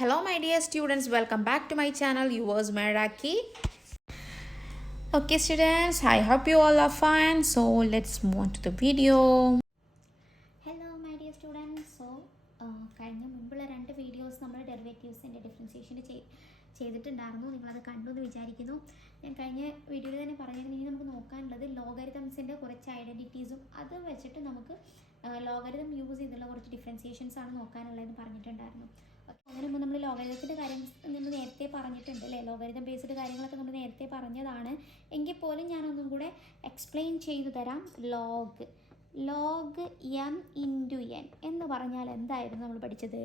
Hello my dear students, welcome back to my channel. Yours Meraki. Okay students, I hope you all are fine. So let's move on to the video. Hello my dear students. കഴിഞ്ഞ മുൻപുള്ള രണ്ട് videos നമ്മൾ ഡെറിവേറ്റീവ്സിൻ്റെ ഡിഫറൻസിയേഷൻ്റെ ചെയ്തിട്ടുണ്ടായിരുന്നു. നിങ്ങളത് കണ്ടു എന്ന് വിചാരിക്കുന്നു. ഞാൻ കഴിഞ്ഞ വീഡിയോയിൽ തന്നെ പറഞ്ഞിരുന്നു, ഇനി നമുക്ക് നോക്കാനുള്ളത് ലോഗരിതംസിൻ്റെ കുറച്ച് ഐഡൻറ്റിറ്റീസും അത് വെച്ചിട്ട് നമുക്ക് ലോഗരിതം യൂസ് ചെയ്തുള്ള കുറച്ച് ഡിഫറൻസിയേഷൻസ് ആണ് നോക്കാനുള്ളതെന്ന് പറഞ്ഞിട്ടുണ്ടായിരുന്നു. അങ്ങനെ മുമ്പ് നമ്മൾ ലോഗരിതത്തിൻ്റെ കാര്യം നമ്മൾ നേരത്തെ പറഞ്ഞിട്ടുണ്ട് അല്ലേ. ലോഗരിതം ബേസ്ഡ് കാര്യങ്ങളൊക്കെ നമ്മൾ നേരത്തെ പറഞ്ഞതാണ്. എങ്കിൽ പോലും ഞാനൊന്നും കൂടെ എക്സ്പ്ലെയിൻ ചെയ്തു തരാം. ലോഗ് എം ഇൻറ്റു എൻ എന്ന് പറഞ്ഞാൽ എന്തായിരുന്നു നമ്മൾ പഠിച്ചത്?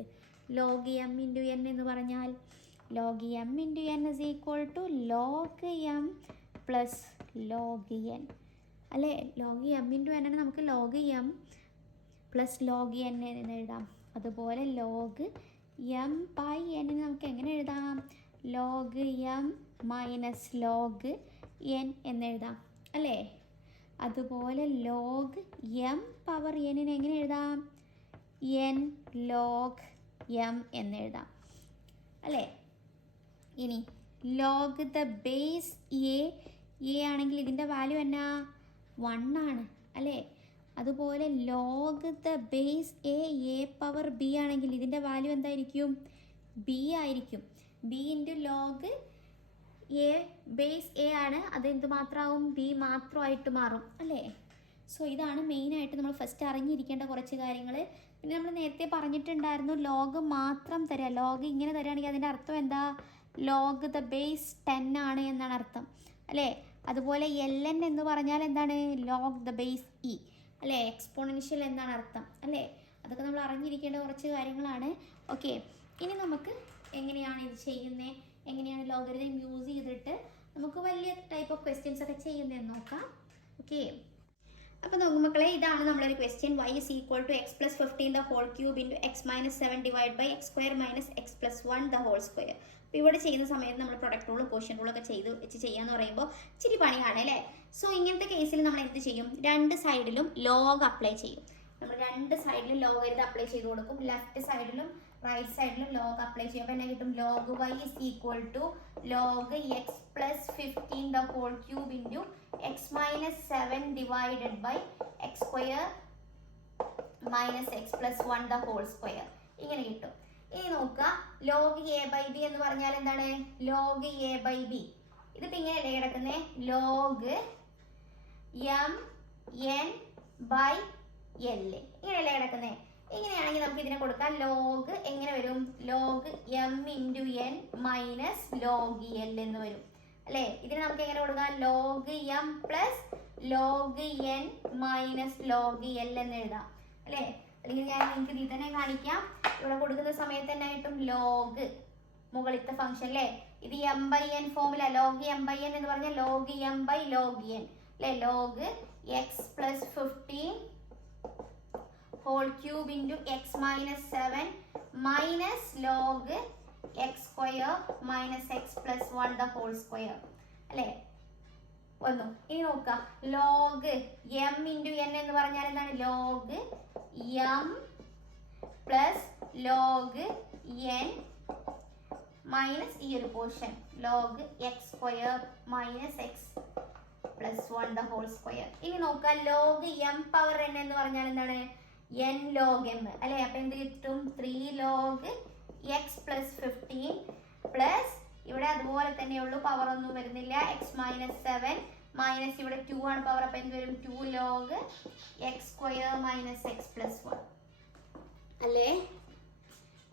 ലോഗ് എം ഇൻറ്റു എൻ എന്ന് പറഞ്ഞാൽ log M into n is equal to log m plus log N അല്ലേ. ലോഗ് എം ഇൻറ്റു എൻ ആണ് നമുക്ക് log m plus log n എന്ന് എഴുതാം. അതുപോലെ ലോഗ് എം ബൈ എന്നിന് നമുക്ക് എങ്ങനെ എഴുതാം? Log M minus log N എന്നെഴുതാം അല്ലേ. അതുപോലെ ലോഗ് എം പവർ എന്നിന് എങ്ങനെ എഴുതാം? എൻ ലോഗ് എം എന്നെഴുതാം അല്ലേ. ഇനി ലോഗ് ദ ബേസ് എ ആണെങ്കിൽ ഇതിൻ്റെ വാല്യൂ എന്നാ 1 ആണ് അല്ലേ. അതുപോലെ log the base A power B ആണെങ്കിൽ ഇതിൻ്റെ വാല്യൂ എന്തായിരിക്കും? ബി ആയിരിക്കും. B into log A base A ആണ്, അത് എന്ത് മാത്രമാവും? ബി മാത്രമായിട്ട് മാറും അല്ലേ. സോ ഇതാണ് മെയിനായിട്ട് നമ്മൾ ഫസ്റ്റ് അറിഞ്ഞിരിക്കേണ്ട കുറച്ച് കാര്യങ്ങൾ. പിന്നെ നമ്മൾ നേരത്തെ പറഞ്ഞിട്ടുണ്ടായിരുന്നു, ലോഗ് മാത്രം തരിക, ലോഗ് ഇങ്ങനെ തരികയാണെങ്കിൽ അതിൻ്റെ അർത്ഥം എന്താ? ലോഗ് ദ ബേസ് 10 ആണ് എന്നാണ് അർത്ഥം അല്ലേ. അതുപോലെ LN എന്ന് പറഞ്ഞാൽ എന്താണ്? ലോഗ് ദ ബേസ് ഇ അല്ലേ. എക്സ്പോണൻഷ്യൽ എന്നാണ് അർത്ഥം അല്ലേ. അതൊക്കെ നമ്മൾ അറിഞ്ഞിരിക്കേണ്ട കുറച്ച് കാര്യങ്ങളാണ്. ഓക്കെ, ഇനി നമുക്ക് എങ്ങനെയാണ് ഇത് ചെയ്യുന്നത്, എങ്ങനെയാണ് ലോഗരിതം യൂസ് ചെയ്തിട്ട് നമുക്ക് വലിയ ടൈപ്പ് ഓഫ് ക്വസ്റ്റ്യൻസ് ഒക്കെ ചെയ്യുന്നതെന്ന് നോക്കാം. ഓക്കെ, അപ്പോൾ നോക്കും മക്കളെ, ഇതാണ് നമ്മളൊരു question. y is equal to x plus 15 the whole cube into x minus 7 divided by x square minus x plus 1 the whole square. അപ്പോൾ ഇവിടെ ചെയ്യുന്ന സമയത്ത് നമ്മൾ പ്രൊഡക്റ്റ് റൂൾ കോഷ്യൻ റൂളൊക്കെ വെച്ച് ചെയ്യാന്ന് പറയുമ്പോൾ ഇച്ചിരി പണിയാണ് അല്ലേ. സോ ഇങ്ങനത്തെ കേസിൽ നമ്മൾ എന്ത് ചെയ്യും? രണ്ട് സൈഡിലും ലോഗ് അപ്ലൈ ചെയ്യും. നമ്മൾ രണ്ട് സൈഡിലും ലോഗരിതം അപ്ലൈ ചെയ്ത് കൊടുക്കും. ലെഫ്റ്റ് സൈഡിലും റൈറ്റ് സൈഡിലും ലോഗ് അപ്ലൈ ചെയ്യും. അപ്പോൾ എന്നെ കിട്ടും? Log y is equal to log x plus 15 the whole cube into x minus 7 divided by x square minus x plus 1 the whole square. ഇങ്ങനെ കിട്ടും. ഇനി നോക്കുക, ലോഗ് എ ബൈ ബി എന്ന് പറഞ്ഞാൽ എന്താണ്? ലോഗ് എ ബൈ ബി ഇതിപ്പോൾ ഇങ്ങനെയല്ലേ കിടക്കുന്നത്? Log m n by l ഇങ്ങനെയല്ലേ കിടക്കുന്നത്. ഇങ്ങനെയാണെങ്കിൽ നമുക്ക് ഇതിനെ കൊടുക്കാം. ലോഗ് എങ്ങനെ വരും? Log M into n minus log l എന്ന് വരും അല്ലേ. ഇതിന് നമുക്ക് എങ്ങനെ കൊടുക്കാം? Log m plus log n minus log l എന്ന് എഴുതാം അല്ലേ. അല്ലെങ്കിൽ ഞാൻ നിങ്ങൾക്ക് ഇതിൽ തന്നെ കാണിക്കാം. ഇവിടെ കൊടുക്കുന്ന സമയത്ത് തന്നെ കിട്ടും ലോഗ് മുകളിലത്തെ ഫംഗ്ഷൻ അല്ലേ. ഇത് എം ബൈ എൻ ഫോമില. ലോഗ് എം ബൈ എൻ എന്ന് പറഞ്ഞാൽ log M by log N അല്ലേ. Log X plus 15 whole cube into x minus 7 minus log x square minus x plus 1 the whole square അല്ലേ. വന്നു. ഇനി നോക്കുക, ലോഗ് എം ഇൻറ്റു എൻ എന്ന് പറഞ്ഞാൽ എന്താണ്? Log m plus log n minus ഈ ഒരു portion log x square minus X plus 1 the whole square. ഇനി നോക്കുക, ലോഗ് എം പവർ എൻ എന്ന് പറഞ്ഞാൽ എന്താണ്? എൻ ലോഗ് എം അല്ലേ. അപ്പം എന്ത് കിട്ടും? 3 ലോഗ് എക്സ് പ്ലസ് 15 പ്ലസ് ഇവിടെ അതുപോലെ തന്നെയുള്ളൂ, പവർ ഒന്നും വരുന്നില്ല. എക്സ് മൈനസ് 7 മൈനസ് ഇവിടെ 2 ആണ് പവർ. അപ്പം എന്ത് വരും? 2 log x square minus X plus 1 അല്ലേ.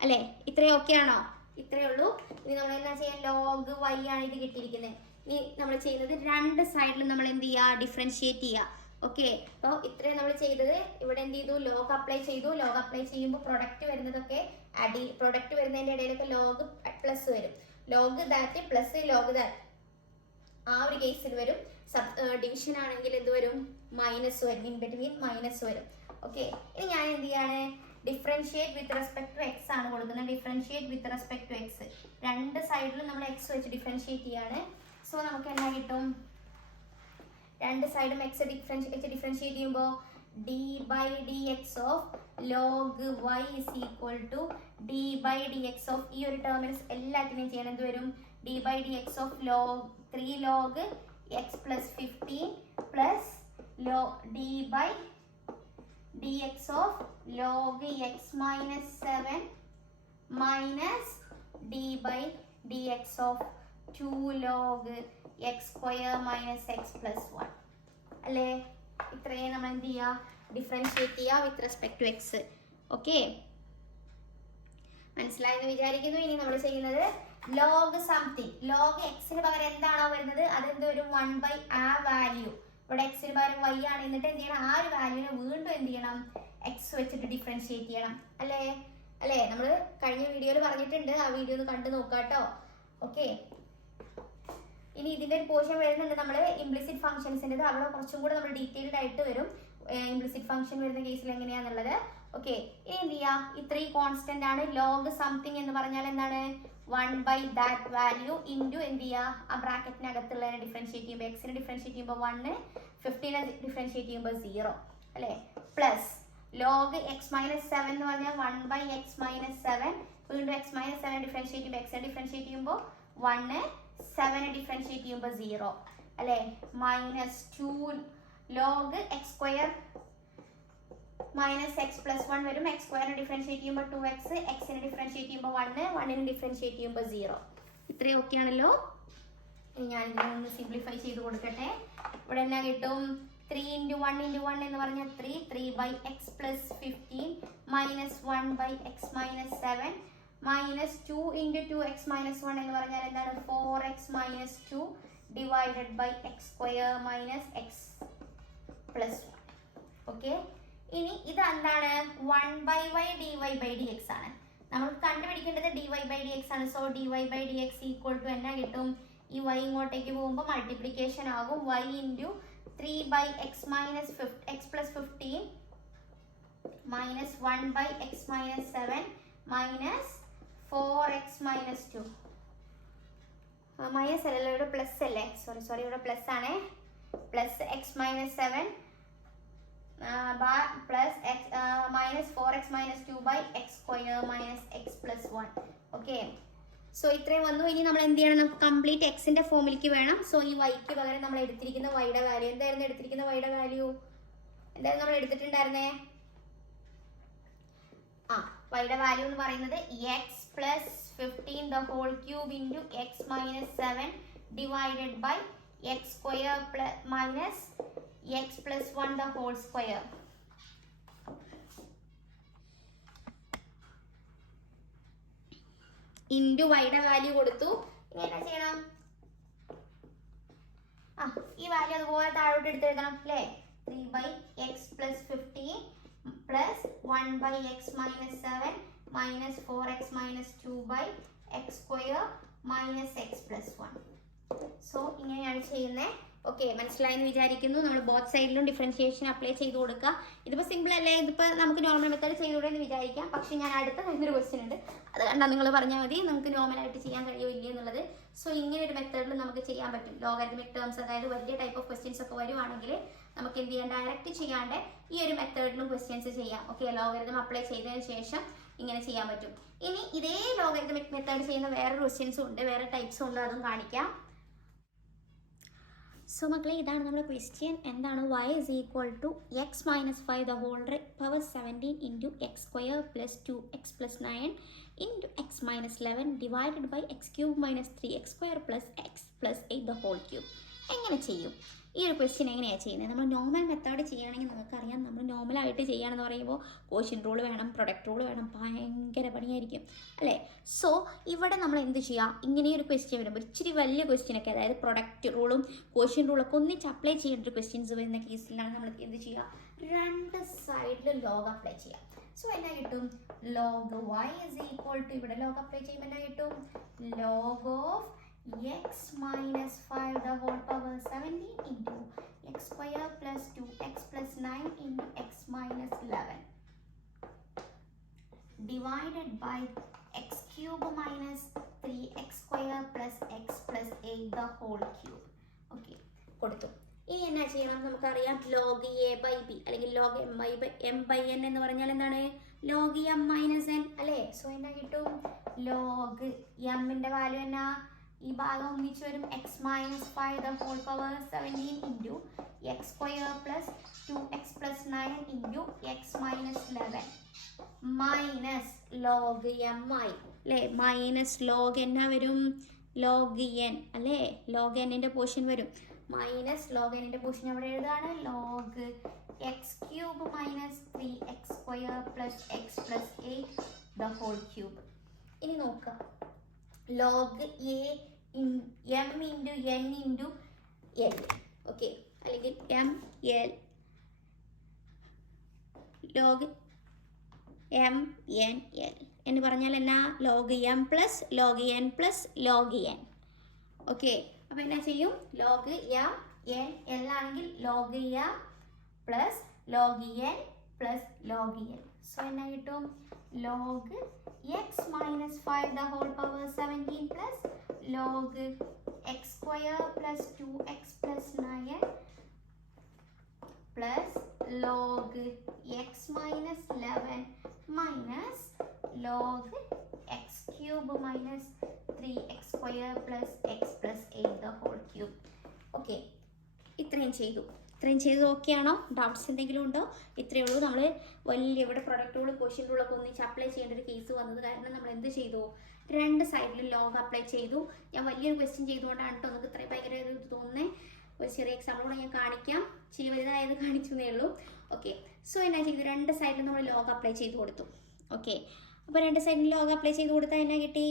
അല്ലേ, ഇത്രയും ഓക്കെ ആണോ? ഇത്രയേ ഉള്ളൂ. ഇനി നമ്മൾ എന്താ ചെയ്യാൻ? ലോഗ് വൈ ആണ് ഇത് കിട്ടിയിരിക്കുന്നത്. ഇനി നമ്മൾ ചെയ്യുന്നത് രണ്ട് സൈഡിലും നമ്മൾ എന്ത് ചെയ്യുക? ഡിഫറൻഷിയേറ്റ് ചെയ്യുക. ഓക്കെ, അപ്പോൾ ഇത്രയും നമ്മൾ ചെയ്തത്. ഇവിടെ എന്ത് ചെയ്തു? ലോഗ് അപ്ലൈ ചെയ്തു. ലോഗ് അപ്ലൈ ചെയ്യുമ്പോൾ പ്രൊഡക്റ്റ് വരുന്നതൊക്കെ പ്രൊഡക്റ്റ് വരുന്നതിൻ്റെ ഇടയിലൊക്കെ ലോഗ് പ്ലസ് വരും. Log that plus log that ആ ഒരു കേസിൽ വരും. ഡിവിഷൻ ആണെങ്കിൽ എന്ത് വരും? മൈനസ് വരും. ഇൻ ബിറ്റ്വീൻ മൈനസ് വരും. ഓക്കെ, ഇനി ഞാൻ എന്ത് ചെയ്യാണ്? Differentiate with respect to x ആണ് കൊടുക്കുന്നത്. Differentiate with respect to x. രണ്ട് സൈഡിലും നമ്മൾ എക്സ് വെച്ച് ഡിഫറൻഷിയേറ്റ് ചെയ്യാണ്. സോ നമുക്ക് എന്നാ കിട്ടും? രണ്ട് സൈഡും എക്സ് ഡിഫറൻഷിയേറ്റ് ചെയ്യുമ്പോൾ d by dx of log y is equal to d by d x of ഈ ഒരു ടേമിന് എല്ലാത്തിനെയും ചെയ്യണം. എന്ത് വരും? D by d x of log 3 log x plus 15 plus d by d x of log x minus 7 minus d by d x of 2 log x square minus X plus 1 അല്ലേ? ഇത്രയും നമ്മൾ എന്ത് ചെയ്യുക? ഡിഫറൻഷിയേറ്റ് ചെയ്യുക with respect to x. Okay, മനസ്സിലായെന്ന് വിചാരിക്കുന്നു. ഇനി നമ്മൾ ചെയ്യുന്നത് ലോഗ് സംതിങ്. ലോഗ് എക്സിന് പകരം എന്താണോ വരുന്നത് അതെന്ത് വരും? 1 ആ വാല്യൂ. ഇവിടെ എക്സിന് പകരം y ആണ്. എന്നിട്ട് എന്ത് ചെയ്യണം? ആ ഒരു വാല്യൂനെ വീണ്ടും എന്ത് ചെയ്യണം? എക്സ് വെച്ചിട്ട് ഡിഫറൻഷിയേറ്റ് ചെയ്യണം. അല്ലേ? നമ്മൾ കഴിഞ്ഞ വീഡിയോയിൽ പറഞ്ഞിട്ടുണ്ട്. ആ വീഡിയോ ഒന്ന് കണ്ടു നോക്കാം കേട്ടോ. ഓക്കെ, ഇനി ഇതിന്റെ ഒരു പോർഷൻ വരുന്നുണ്ട് നമ്മൾ ഇംപ്ലിസിറ്റ് ഫംഗ്ഷൻസിൻ്റെ. അവിടെ കുറച്ചും കൂടെ നമ്മൾ ഡീറ്റെയിൽഡ് ആയിട്ട് വരും ഇംപ്ലിസിറ്റ് ഫംഗ്ഷൻ വരുന്ന കേസിൽ എങ്ങനെയാന്നുള്ളത്. ഓക്കെ, ഇനി എന്ത് ചെയ്യാം? ഇത്രയും കോൺസ്റ്റന്റ് ആണ്. ലോഗ് സംതിങ് എന്ന് പറഞ്ഞാൽ എന്താണ്? 1 ദാറ്റ് വാല്യൂ ഇൻറ്റു എന്ത് ചെയ്യുക? ആ ബ്രാക്കറ്റിനകത്തുള്ളതിനെ ഡിഫറൻഷിയേറ്റ് ചെയ്യുമ്പോൾ എക്സിനെ ഡിഫറൻഷിയേറ്റ് ചെയ്യുമ്പോൾ 1, 15നെ ഡിഫറൻഷിയേറ്റ് ചെയ്യുമ്പോൾ 0 അല്ലേ? പ്ലസ് ലോഗ് എക്സ് മൈനസ് 7 എന്ന് പറഞ്ഞാൽ 1 എക്സ് മൈനസ് 7. വീണ്ടും എക്സ് മൈനസ് 7 ഡിഫറൻഷിയേറ്റ് ചെയ്യുമ്പോൾ എക്സിനെ ഡിഫറൻഷിയേറ്റ് ചെയ്യുമ്പോൾ 1, 7നെ ഡിഫറൻഷിയേറ്റ് ചെയ്യുമ്പോൾ 0 അല്ലേ? Minus 2 log x square minus X plus 1 വരും. എക്സ് സ്ക്വയറിനെ ഡിഫറൻഷിയേറ്റ് ചെയ്യുമ്പോൾ 2x, എക്സിനെ ഡിഫറൻഷിയേറ്റ് ചെയ്യുമ്പോൾ 1, 1നെ ഡിഫറൻഷിയേറ്റ് ചെയ്യുമ്പോൾ 0. ഇത്രയും ഓക്കെ ആണല്ലോ. ഇനി ഞാൻ ഇതിനൊന്ന് സിംപ്ലിഫൈ ചെയ്ത് കൊടുക്കട്ടെ. ഇവിടെ എന്നാ കിട്ടും? 3 × 1 × 1 എന്ന് പറഞ്ഞാൽ 3 x plus 15 minus 1 x minus 7 minus 2 × 2 x minus 1 എന്ന് പറഞ്ഞാൽ എന്താണ്? 4x minus 2 divided by X square minus X plus 1. Okay, ഇനി ഇത് എന്താണ്? 1 dy dx ആണ്. നമുക്ക് കണ്ടുപിടിക്കേണ്ടത് dy dx ആണ്. So dy dx equal to എന്നാ കിട്ടും? ഈ y ഇങ്ങോട്ടേക്ക് പോകുമ്പോൾ മൾട്ടിപ്ലിക്കേഷൻ ആകും. y into 3 x minus X plus 15 minus 1 x minus 7 minus 4x minus 2 minus അല്ലല്ലോ, ഇവിടെ പ്ലസ് അല്ലേ? സോറി ഇവിടെ പ്ലസ് ആണ്. Plus x minus 7 plus minus 4x minus 2 x square minus X plus 1. Okay, so ഇത്രയും വന്നു. ഇനി നമ്മൾ എന്ത് ചെയ്യണം? നമുക്ക് കംപ്ലീറ്റ് എക്സിന്റെ ഫോമിലേക്ക് വേണം. സോ ഈ വൈക്ക് പകരം നമ്മൾ എടുത്തിരിക്കുന്ന വൈയുടെ വാല്യൂ എന്തായിരുന്നു? എടുത്തിരിക്കുന്ന വൈയുടെ വാല്യൂ എന്തായിരുന്നു നമ്മൾ എടുത്തിട്ടുണ്ടായിരുന്നേ? വൈയുടെ വാല്യൂ എന്ന് പറയുന്നത് X plus 15 the whole cube into X minus 7 divided by X square minus X plus 1 the whole square. Into വൈയുടെ വാല്യൂ കൊടുത്തു. ഇനി എന്താ ചെയ്യണം? ഈ വാല്യൂ അതുപോലെ താഴോട്ട് എടുത്തെഴുതണം അല്ലേ? 3 x plus 15 plus 1 x minus 7 minus 4x minus 2 x square minus X plus 1. So ഇങ്ങനെയാണ് ചെയ്യുന്നത്. ഓക്കെ, മനസ്സിലായെന്ന് വിചാരിക്കുന്നു. നമ്മൾ ബോത്ത് സൈഡിലും ഡിഫറൻഷിയേഷൻ അപ്ലൈ ചെയ്ത് കൊടുക്കുക. ഇതിപ്പോൾ സിമ്പിൾ അല്ലേ? ഇതിപ്പോൾ നമുക്ക് നോർമൽ മെത്തേഡ് ചെയ്തുകൂടെ എന്ന് വിചാരിക്കാം. പക്ഷേ ഞാൻ അടുത്ത കഴിഞ്ഞൊരു ക്വസ്റ്റ്യൻ ഉണ്ട്, അത് കണ്ടാൽ നിങ്ങൾ പറഞ്ഞാൽ മതി നമുക്ക് നോർമലായിട്ട് ചെയ്യാൻ കഴിയില്ല എന്നുള്ളത്. സോ ഇങ്ങനെ ഒരു മെത്തേഡിൽ നമുക്ക് ചെയ്യാൻ പറ്റും. ലോഗരിതമിക് ടേംസ്, അതായത് വലിയ ടൈപ്പ് ഓഫ് ക്വസ്റ്റ്യൻസ് ഒക്കെ വരുവാണെങ്കിൽ നമുക്ക് എന്ത് ചെയ്യാം? ഡയറക്റ്റ് ചെയ്യാണ്ട് ഈ ഒരു മെത്തേഡിലും ക്വസ്റ്റ്യൻസ് ചെയ്യാം. ഓക്കെ, ലോഗരിതം അപ്ലൈ ചെയ്തതിന് ശേഷം ഇങ്ങനെ ചെയ്യാൻ പറ്റും. ഇനി ഇതേ ലോഗരിതമിക് മെത്തേഡ് ചെയ്യുന്ന വേറെ ക്വസ്റ്റ്യൻസും ഉണ്ട്, വേറെ ടൈപ്സും ഉണ്ട്, അതും കാണിക്കാം. സോ മക്കളെ, ഇതാണ് നമ്മുടെ ക്വസ്റ്റ്യൻ. എന്താണ്? y is equal to x minus 5 the whole power 17 into x square plus 2x plus 9 into x minus 11 divided by x cube minus 3x square plus x plus 8 the whole cube. എങ്ങനെ ചെയ്യും? ഈ ഒരു question എങ്ങനെയാണ് ചെയ്യുന്നത്? നമ്മൾ normal method ചെയ്യുകയാണെങ്കിൽ നമുക്കറിയാം, നമ്മൾ നോർമലായിട്ട് ചെയ്യുകയാണെന്ന് പറയുമ്പോൾ കോഷ്യൻ റൂൾ വേണം, പ്രൊഡക്റ്റ് റൂൾ വേണം, ഭയങ്കര പണിയായിരിക്കും അല്ലേ? സോ ഇവിടെ നമ്മൾ എന്ത് ചെയ്യുക? ഇങ്ങനെയൊരു ക്വസ്റ്റ്യൻ വരുമ്പോൾ ഇച്ചിരി വലിയ ക്വസ്റ്റ്യനൊക്കെ, അതായത് പ്രൊഡക്റ്റ് റൂളും കോഷ്യൻ റൂളൊക്കെ ഒന്നിച്ച് അപ്ലൈ ചെയ്യേണ്ട ഒരു ക്വസ്റ്റ്യൻസ് വരുന്ന കേസിലാണ് നമ്മൾ എന്ത് ചെയ്യുക? രണ്ട് സൈഡിലും ലോഗ് അപ്ലൈ ചെയ്യുക. സോ എന്നാ കിട്ടും? Log y is equal to, ഇവിടെ ലോഗ് അപ്ലൈ ചെയ്യുമ്പോൾ എന്നാ കിട്ടും? Log of x minus 5 the whole power 17 into x square plus 2x plus 9 into x minus 11 divided by x cube minus 3x square plus x plus 8 the whole cube. Okay, കൊടുത്തു. ഇനി എന്നാ ചെയ്യണം? നമുക്കറിയാം log a by b അല്ലെങ്കിൽ log m by n എന്ന് പറഞ്ഞാൽ എന്താണ്? Log M minus N അല്ലേ. സോ എന്നാ കിട്ടും? ലോഗ് എമ്മിൻ്റെ വാല്യൂ എന്നാ? ഈ ഭാഗം ഒന്നിച്ച് വരും. X minus 5 the whole power 17 into X square plus 2x plus 9 into X minus 11 minus log M ആയി അല്ലേ. മൈനസ് ലോഗ് എന്നാ വരും? ലോഗ് എൻ അല്ലേ. ലോഗ് എന്നിൻ്റെ പോർഷൻ വരും. മൈനസ് ലോഗ് എന്നിൻ്റെ പോർഷൻ അവിടെ എഴുതാണ്. Log X cube minus 3x square plus X plus 8 the whole cube. ഇനി നോക്കുക, log M into N into L, okay, അല്ലെങ്കിൽ M L log m n l എന്ന് പറഞ്ഞാൽ എന്നാ? Log m plus log n plus log n. Okay, അപ്പോൾ എന്നാ ചെയ്യും? Log m n l ആണെങ്കിൽ log m plus log n plus log n. So എന്നാ കിട്ടും? Log x minus 5 the whole power 17 plus log x square plus 2x plus 9 plus log x minus 11 minus log X cube minus 3x square plus X plus 8 the whole cube. Okay, ഇത്രയും ചെയ്തു. Okay ആണോ? Doubts എന്തെങ്കിലും ഉണ്ടോ? ഇത്രയേ ഉള്ളൂ. നമ്മൾ വലിയ ഇവിടെ പ്രൊഡക്റ്റുകൾ ക്വസ്റ്റ്യൻ റൂളൊക്കെ ഒന്നിച്ച് അപ്ലൈ ചെയ്യേണ്ട ഒരു കേസ് വന്നത് കാരണം നമ്മൾ എന്ത് ചെയ്തു? രണ്ട് സൈഡിലും ലോഗ് അപ്ലൈ ചെയ്തു. ഞാൻ വലിയൊരു ക്വസ്റ്റ്യൻ ചെയ്തുകൊണ്ടാണ് കേട്ടോ നമുക്ക് ഇത്രയും ഭയങ്കര ഇത് തോന്നുന്നത്. ഒരു ചെറിയ എക്സാമ്പിളൂടെ ഞാൻ കാണിക്കാം. ചെയ്ത് വലുതായത് കാണിച്ചതേ ഉള്ളൂ. ഓക്കെ, സോ എന്നാ ചെയ്തു? രണ്ട് സൈഡിലും നമ്മൾ ലോഗ് അപ്ലൈ ചെയ്ത് കൊടുത്തു. ഓക്കെ, അപ്പോൾ രണ്ട് സൈഡിലും ലോഗ് അപ്ലൈ ചെയ്ത് കൊടുത്താൽ എന്നാ കിട്ടി?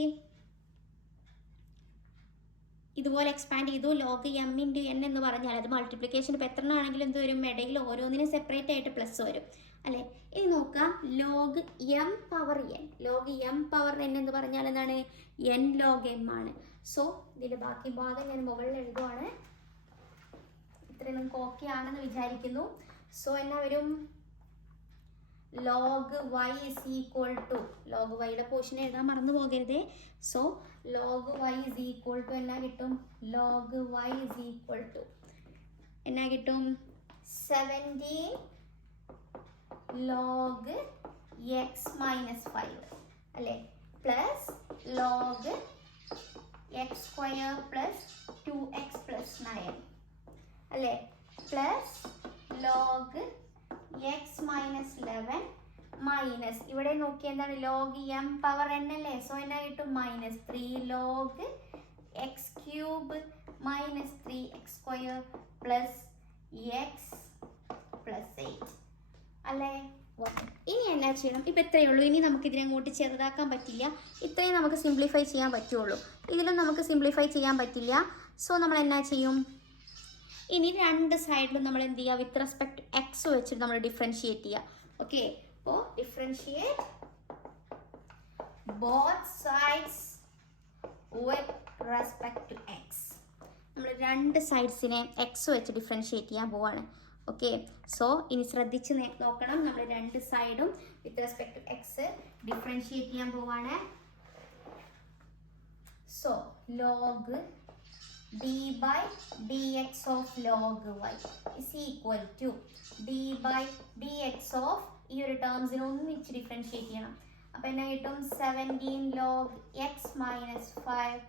ഇതുപോലെ എക്സ്പാൻഡ് ചെയ്തു. ലോഗ് എം ഇൻറ്റു എൻ എന്ന് പറഞ്ഞാൽ അത് മൾട്ടിപ്ലിക്കേഷൻ ഇപ്പോൾ എത്ര ആണെങ്കിലും എന്ത് വരും? ഇടയിൽ ഓരോന്നിനും സെപ്പറേറ്റ് ആയിട്ട് പ്ലസ് വരും അല്ലേ. ഇനി നോക്കാം, log m power N. Log m power n എന്ന് പറഞ്ഞാൽ എന്താണ്? എൻ ലോഗ് എം ആണ്. സോ ഇതിൻ്റെ ബാക്കി ഭാഗം ഞാൻ മുകളിൽ എഴുതുവാണ്. ഇത്രയും നിങ്ങൾക്ക് ഓക്കെ ആണെന്ന് വിചാരിക്കുന്നു. സോ എന്നാ വരും? Log y is equal to, log വൈയുടെ പോർഷൻ എഴുതാൻ മറന്നു പോകരുതേ. So log y is equal to എന്നാ കിട്ടും? Log y is equal to എന്നാ കിട്ടും? 17 ലോഗ് എക്സ് മൈനസ് 5 അല്ലേ, plus log x square plus 2x plus 9 അല്ലേ, plus log x minus 11 minus ഇവിടെ നോക്കി എന്താണ്? ലോഗ് എം പവർ എൻ അല്ലേ. സോ എന്നാ കിട്ടും? Minus 3 log X cube minus 3x square plus X plus 8 അല്ലേ. ഇനി എന്നാ ചെയ്യണം? ഇപ്പം ഇത്രയേ ഉള്ളൂ. ഇനി നമുക്ക് ഇതിനെ അങ്ങോട്ട് ചെറുതാക്കാൻ പറ്റില്ല. ഇത്രയും നമുക്ക് സിംപ്ലിഫൈ ചെയ്യാൻ പറ്റുള്ളൂ. ഇതിലും നമുക്ക് സിംപ്ലിഫൈ ചെയ്യാൻ പറ്റില്ല. സോ നമ്മൾ എന്നാ ചെയ്യും? ഇനി രണ്ട് സൈഡിലും നമ്മൾ എന്ത് ചെയ്യുക? വിത്ത് റെസ്പെക്ട് എക്സ് വെച്ചിട്ട് നമ്മൾ ഡിഫറൻഷിയേറ്റ് ചെയ്യുക. ഓക്കെ, അപ്പോൾ differentiate both sides with respect to x. നമ്മൾ രണ്ട് സൈഡ്സിനെ എക്സ് വെച്ച് ഡിഫറൻഷിയേറ്റ് ചെയ്യാൻ പോവാണ്. ഓക്കെ, സോ ഇനി ശ്രദ്ധിച്ച് നോക്കണം. നമ്മൾ രണ്ട് സൈഡും with respect to x differentiate ചെയ്യാൻ പോവാണ്. So log d by dx of log y is equal to d by dx of ഈ ഒരു ടേംസിനെ ഒന്നിച്ച് ഡിഫറൻഷിയേറ്റ് ചെയ്യണം. അപ്പോൾ എന്നാ കിട്ടും? 17 log x minus 5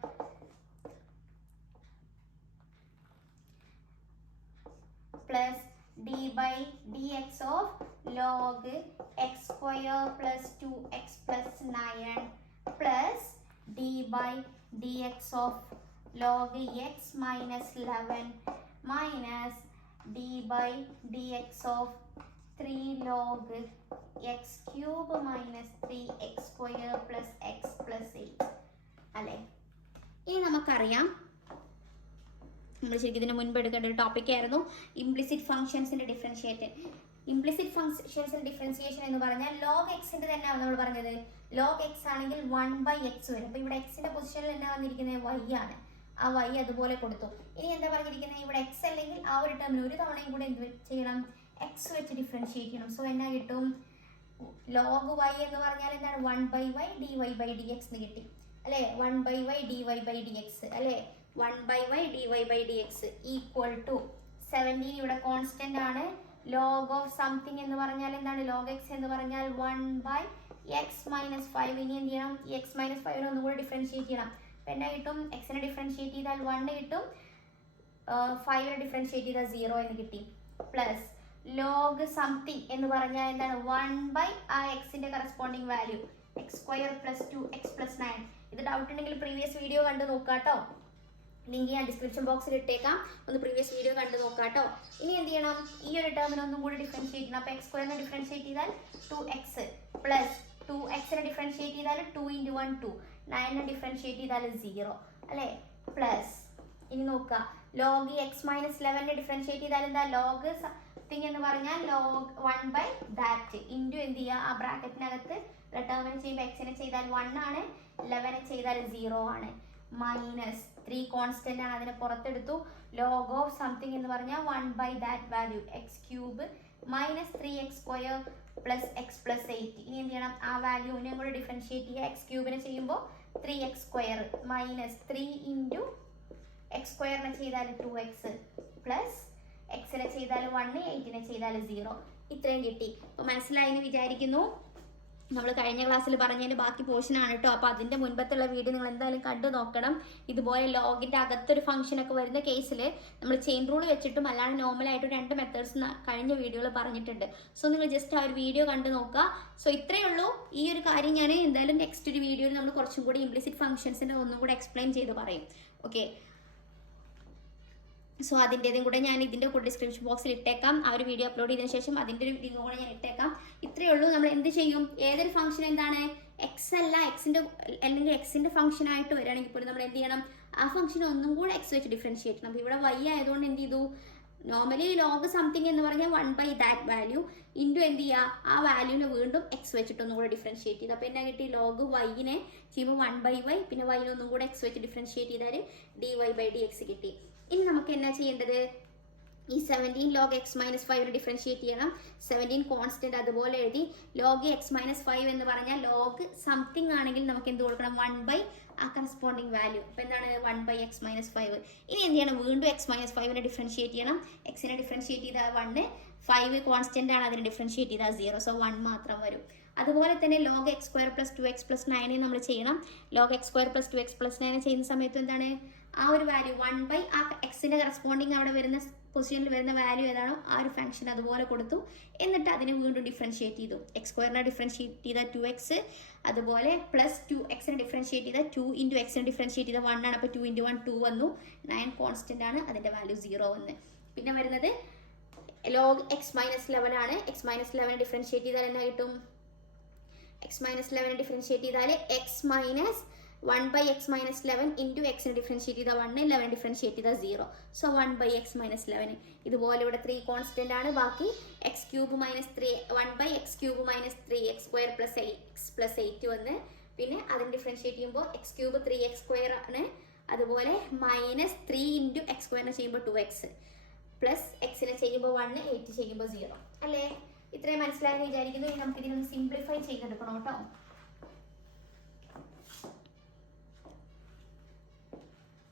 plus d by dx of log x square plus 2x plus 9 plus d by dx of log x minus 11 minus d by dx of 3 log x cube minus 3x square plus x plus 8 അല്ലേ. ഇനി നമുക്കറിയാം, നമ്മൾ ശരിക്കും ഇതിന് മുൻപ് എടുക്കേണ്ട ഒരു topic ആയിരുന്നു ഇംപ്ലിസിറ്റ് ഫംഗ്ഷൻസിൻ്റെ ഡിഫറൻഷിയേഷൻ. ഇംപ്ലിസിറ്റ് ഫംഗ്ഷൻസിൻ്റെ ഡിഫറൻഷിയേഷൻ എന്ന് പറഞ്ഞാൽ ലോഗ് എക്സിൻ്റെ തന്നെയാണ് നമ്മൾ പറഞ്ഞത്. ലോഗ് എക്സ് ആണെങ്കിൽ 1/x വരും. അപ്പോൾ ഇവിടെ എക്സിൻ്റെ പൊസിഷനിൽ എന്നാ വന്നിരിക്കുന്നത്? y ആണ്. ആ y അതുപോലെ കൊടുത്തു. ഇനി എന്താ പറഞ്ഞിരിക്കുന്നത്? ഇവിടെ x അല്ലെങ്കിൽ ആ ഒരു ടേമിന് ഒരു തവണയും കൂടെ എന്ത് ചെയ്യണം? x വെച്ച് ഡിഫറൻഷിയേറ്റ് ചെയ്യണം. സോ എന്നാ കിട്ടും? ലോഗ് y എന്ന് പറഞ്ഞാൽ എന്താണ്? 1/y dy/dx എന്ന് കിട്ടി അല്ലേ. 1/y dy/dx അല്ലേ. 1/y dy/dx ഈക്വൽ ടു 17 ഇവിടെ കോൺസ്റ്റന്റ് ആണ്, ലോഗ് ഓഫ് സംതിങ് എന്ന് പറഞ്ഞാൽ എന്താണ്? ലോഗ് എക്സ് എന്ന് പറഞ്ഞാൽ 1/x-5. ഇനി എന്ത് ചെയ്യണം? ഈ x-5 ഒന്നും കൂടി ഡിഫറൻഷിയേറ്റ് ചെയ്യണം. അപ്പം എന്നാ കിട്ടും? എക്സിനെ ഡിഫറൻഷിയേറ്റ് ചെയ്താൽ 1 കിട്ടും, 5നെ ഡിഫറൻഷിയേറ്റ് ചെയ്താൽ 0 എന്ന് കിട്ടി. പ്ലസ് ലോഗ് സംതിങ് എന്ന് പറഞ്ഞാൽ എന്താണ്? 1 ആ എക്സിന്റെ കറസ്പോണ്ടിങ് വാല്യൂ x² + 2x + 9. ഇത് ഡൗട്ട് ഉണ്ടെങ്കിൽ പ്രീവിയസ് വീഡിയോ കണ്ടു നോക്കാട്ടോ. ലിങ്ക് ഞാൻ ഡിസ്ക്രിപ്ഷൻ ബോക്സിൽ ഇട്ടേക്കാം. ഒന്ന് പ്രീവിയസ് വീഡിയോ കണ്ടു നോക്കാട്ടോ. ഇനി എന്ത് ചെയ്യണം? ഈ ഒരു ടേമിനെ ഒന്നും കൂടി ഡിഫറൻഷിയേറ്റ് ചെയ്യണം. അപ്പോൾ x² ഡിഫറൻഷിയേറ്റ് ചെയ്താൽ 2x പ്ലസ് 2xനെ ഡിഫറൻഷിയേറ്റ് ചെയ്താൽ 2 × 1 2, 9നെ ഡിഫറൻഷിയേറ്റ് ചെയ്താൽ 0 അല്ലേ? പ്ലസ് ഇനി നോക്കുക, ലോഗ് x-11നെ ഡിഫറൻഷിയേറ്റ് ചെയ്താൽ എന്താ? ലോഗ് സംതിങ് എന്ന് പറഞ്ഞാൽ ലോഗ് 1/that ഇൻറ്റു എന്ത് ചെയ്യുക? ആ ബ്രാക്കറ്റിനകത്ത് ടേമിനെ ചെയ്യുമ്പോൾ എക്സിനെ ചെയ്താൽ 1 ആണ്, 11നെ ചെയ്താൽ 0 ആണ്. മൈനസ് 3 കോൺസ്റ്റന്റ് ആണ്, അതിനെ പുറത്തെടുത്തു. ലോഗ് ഓഫ് സംതിങ് എന്ന് പറഞ്ഞാൽ 1/that value x³ minus 3x² plus x + 8. ഇനി എന്ത് ചെയ്യണം? ആ വാല്യൂവിനെ കൂടെ ഡിഫറൻഷിയേറ്റ് ചെയ്യുക. x³ ചെയ്യുമ്പോൾ 3x² മൈനസ് 3 × x² ചെയ്താൽ 2x പ്ലസ് എക്സിനെ ചെയ്താൽ 1, 8നെ ചെയ്താൽ 0. ഇത്രയും കിട്ടി. അപ്പോൾ മനസ്സിലായി എന്ന് വിചാരിക്കുന്നു. നമ്മൾ കഴിഞ്ഞ ക്ലാസ്സിൽ പറഞ്ഞതിൻ്റെ ബാക്കി പോർഷൻ ആണ് കേട്ടോ. അപ്പോൾ അതിൻ്റെ മുൻപത്തുള്ള വീഡിയോ നിങ്ങൾ എന്തായാലും കണ്ടു നോക്കണം. ഇതുപോലെ ലോഗിൻ്റെ അകത്തൊരു ഫംഗ്ഷനൊക്കെ വരുന്ന കേസിൽ നമ്മൾ ചെയിൻ റൂൾ വെച്ചിട്ടും അല്ലാണ്ട് നോർമലായിട്ട് 2 മെത്തേഡ്സ് കഴിഞ്ഞ വീഡിയോയിൽ പറഞ്ഞിട്ടുണ്ട്. സോ നിങ്ങൾ ജസ്റ്റ് ആ ഒരു വീഡിയോ കണ്ടു നോക്കുക. സോ ഇത്രയേ ഉള്ളൂ. ഈ ഒരു കാര്യം ഞാൻ എന്തായാലും നെക്സ്റ്റ് ഒരു വീഡിയോയിൽ നമ്മൾ കുറച്ചും കൂടി ഇംപ്ലിസിറ്റ് ഫംഗ്ഷൻസിൻ്റെ ഒന്നും കൂടെ എക്സ്പ്ലെയിൻ ചെയ്ത് പറയും. ഓക്കെ, സോ അതിൻ്റെതും കൂടെ ഞാൻ ഇതിൻ്റെ കൂടെ ഡിസ്ക്രിപ്ഷൻ ബോക്സിൽ ഇട്ടേക്കാം. ആ ഒരു വീഡിയോ അപ്ലോഡ് ചെയ്തതിനു ശേഷം അതിൻ്റെ ഒരു ലിങ്ക് കൂടെ ഞാൻ ഇട്ടേക്കാം. ഇത്രയേ ഉള്ളൂ. നമ്മൾ എന്ത് ചെയ്യും? ഏതൊരു ഫംഗ്ഷൻ എന്താണ്? എക്സ് അല്ല എക്സിൻ്റെ അല്ലെങ്കിൽ എക്സിൻ്റെ ഫംഗ്ഷൻ ആയിട്ട് വരികയാണെങ്കിൽ പോലും നമ്മൾ എന്ത് ചെയ്യണം? ആ ഫംഗ്ഷൻ ഒന്നും കൂടെ എക്സ് വെച്ച് ഡിഫറൻഷിയേറ്റ് ചെയ്യണം. അപ്പോൾ ഇവിടെ y ആയതുകൊണ്ട് എന്ത് ചെയ്തു? നോർമലി ലോഗ് സംതിങ് എന്ന് പറഞ്ഞാൽ 1/that വാല്യൂ ഇൻറ്റു എന്ത് ചെയ്യുക? ആ വാല്യൂവിനെ വീണ്ടും എക്സ് വെച്ചിട്ട് ഒന്നും കൂടെ ഡിഫറൻഷിയേറ്റ് ചെയ്തു. അപ്പോൾ എന്നാ കിട്ടി? ലോഗ് y-നെ ചെയ്യുമ്പോൾ 1/y, പിന്നെ y-നെ ഒന്നും കൂടെ എക്സ് വെച്ച് ഡിഫറൻഷിയേറ്റ് ചെയ്താൽ dy/dx കിട്ടി. ഇനി നമുക്ക് എന്നാ ചെയ്യേണ്ടത്? ഈ 17 log x-5 ഡിഫറൻഷിയേറ്റ് ചെയ്യണം. 17 കോൺസ്റ്റന്റ് അതുപോലെ എഴുതി. ലോഗ് x-5 എന്ന് പറഞ്ഞാൽ ലോഗ് സംതിങ് ആണെങ്കിൽ നമുക്ക് എന്ത് കൊടുക്കണം? 1 ആ കറസ്പോണ്ടിങ് വാല്യൂ. അപ്പോൾ എന്താണ്? 1/x-5. ഇനി എന്ത് ചെയ്യണം? വീണ്ടും x-5നെ ഡിഫറൻഷിയേറ്റ് ചെയ്യണം. എക്സിനെ ഡിഫറൻഷിയേറ്റ് ചെയ്താൽ 1, 5 കോൺസ്റ്റന്റ് ആണ്, അതിനെ ഡിഫറൻഷിയേറ്റ് ചെയ്താൽ 0, സോ 1 മാത്രം വരും. അതുപോലെ തന്നെ ലോഗ് x² + 2x + 9 നമ്മൾ ചെയ്യണം. ലോഗ് x² + 2x + 9 ചെയ്യുന്ന സമയത്ത് എന്താണ്? ആ ഒരു വാല്യൂ 1 ആ എക്സിൻ്റെ കറസ്പോണ്ടിങ് അവിടെ വരുന്ന പൊസിഷനിൽ വരുന്ന വാല്യൂ ഏതാണോ ആ ഒരു ഫംഗ്ഷൻ അതുപോലെ കൊടുത്തു. എന്നിട്ട് അതിനെ വീണ്ടും ഡിഫറൻഷിയേറ്റ് ചെയ്തു. x² ഡിഫറൻഷിയേറ്റ് ചെയ്താൽ 2x, അതുപോലെ പ്ലസ് 2xനെ ഡിഫറൻഷിയേറ്റ് ചെയ്താൽ 2 × xനെ ഡിഫറൻഷിയേറ്റ് ചെയ്താൽ 1 ആണ്. അപ്പോൾ 2 × 1 2 വന്നു. 9 കോൺസ്റ്റന്റ് ആണ്, അതിൻ്റെ വാല്യൂ 0 വന്ന്. പിന്നെ വരുന്നത് ലോഗ് x-11 ആണ്. x-11 ഡിഫറൻഷിയേറ്റ് ചെയ്താൽ എന്നാ കിട്ടും? x-11 ഡിഫറൻഷിയേറ്റ് ചെയ്താൽ x മൈനസ് 1/x-11 ഇൻറ്റു എക്സിനെ ഡിഫറൻഷിയേറ്റ് ചെയ്താൽ 1, 11 ഡിഫറൻഷിയേറ്റ് ചെയ്താൽ 0, സോ 1/x-11. ഇതുപോലെ ഇവിടെ 3 കോൺസ്റ്റന്റ് ആണ്. ബാക്കി x³ minus 3 1/x³ minus 3x² plus x + 8 വന്ന്. പിന്നെ അതിന് ഡിഫറൻഷിയേറ്റ് ചെയ്യുമ്പോൾ x³ 3x² ആണ്. അതുപോലെ മൈനസ് 3 × x² ചെയ്യുമ്പോൾ 2x പ്ലസ് എക്സിനെ ചെയ്യുമ്പോൾ 1, 8 ചെയ്യുമ്പോൾ 0 അല്ലേ? ഇത്രയും മനസ്സിലായെന്ന് വിചാരിക്കുന്നു. ഇനി നമുക്ക് ഇതിനൊന്ന് സിംപ്ലിഫൈ ചെയ്തെടുക്കണം കേട്ടോ.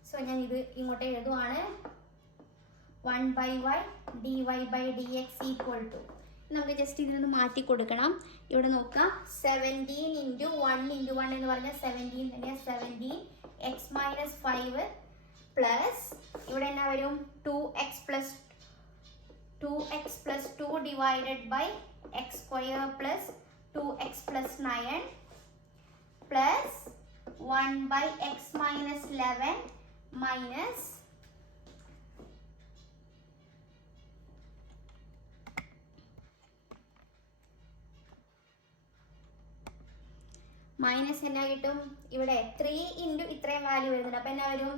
സോ ഞാൻ ഇത് ഇങ്ങോട്ട് എഴുതുവാണ്. 1/y dy/dx = നമുക്ക് ജസ്റ്റ് ഇതിനൊന്ന് മാറ്റി കൊടുക്കണം. ഇവിടെ നോക്കാം. 17 × 1 × 1 എന്ന് പറഞ്ഞാൽ 17 തന്നെയാണ്. 17x-5 പ്ലസ് ഇവിടെ എന്നാ വരും? 2x + 2 divided by x² plus 2x + 9 plus 1/x-11 minus എന്നാ കിട്ടും? ഇവിടെ 3 × ഇത്രയും വാല്യൂ വരുന്നുണ്ട്. അപ്പം എന്നാ വരും?